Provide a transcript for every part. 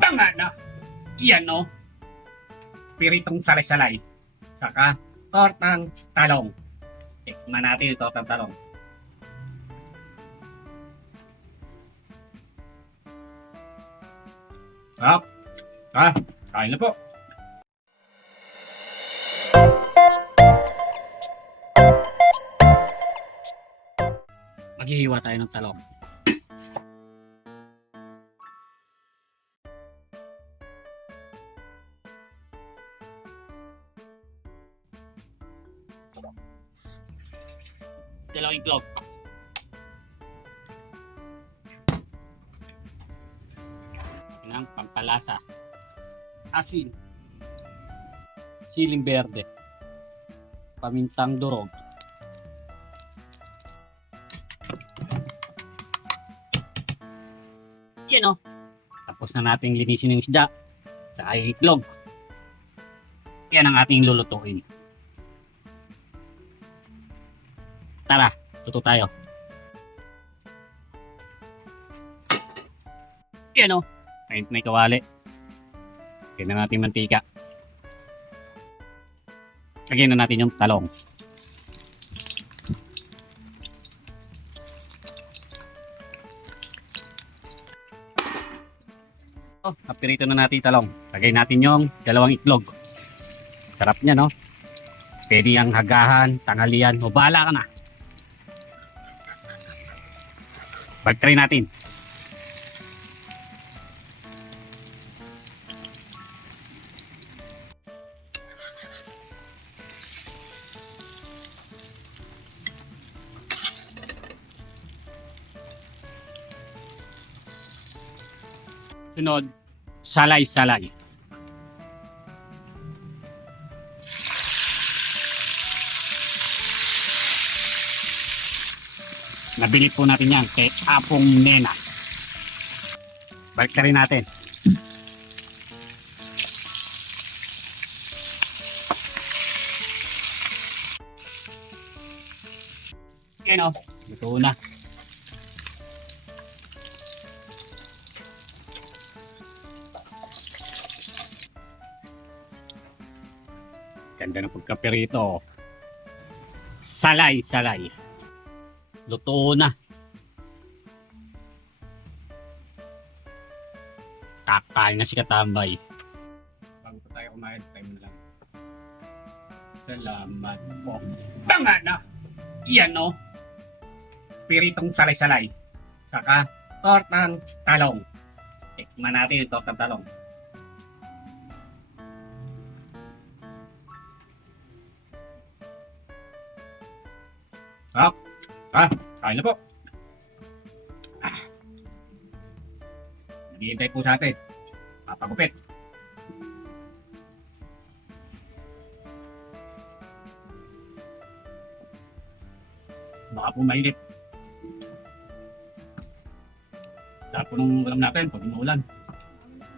Tanga na! Iyan no, piritong salay-salay. Saka tortang talong. Tikman natin yung tortang talong. Sarap! Kain na po! Maghihiwa tayo ng talong. Dalawang itlog. Ng pampalasa. Asin. Siling berde. Pamintang durog. Yan o. Tapos na nating linisin yung isda. Saka yung itlog. Yan ang ating lulutuin. Tara, luto tayo. Yan o. May kawali. Lagyan na natin mantika. Lagyan na natin yung talong. Kapirito na natin talong. Lagay natin yung dalawang itlog. Sarap niya, no? Pwede ang hagahan, tanghalian, o bahala ka na. Pag-try natin. Sunod, salay-salay. Nabili po natin yan kay Apong Nena. Balik na rin natin. Yan o, luto na. Ganda ng pagkapirito. Salay-salay. Luto na. Kakain na si Katambay. Bago pa tayo kumain, time na lang. Salamat po. Tanga na! Iyan no, piritong salay-salay. Saka tortang talong. Tikman natin yung tortang talong. Sarap! Kain na po! Naghihintay po sa atin. Papagupit. Baka po mainit. Sarap po nung ulam natin pag umuulan.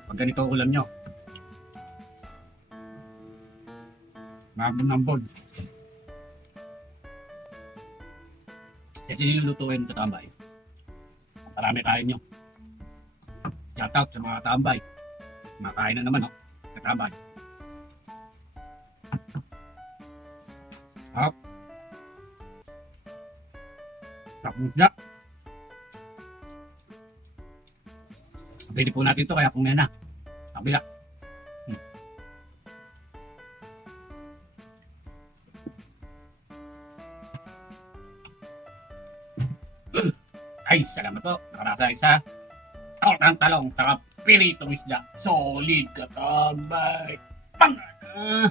Pag ganito ulam nyo. Mabon-mabon. Kasi nilulutuin sa tambay. Marami kain nyo. Shout out sa mga tambay. Makain na naman, no? Sa tambay. Hop. Tapos na. Pwede po natin ito kaya kung nena. Kabila. Ay, salamat po. Nakarasay sa tortang talong sa piritong isda. Solid Katambay. Pangana!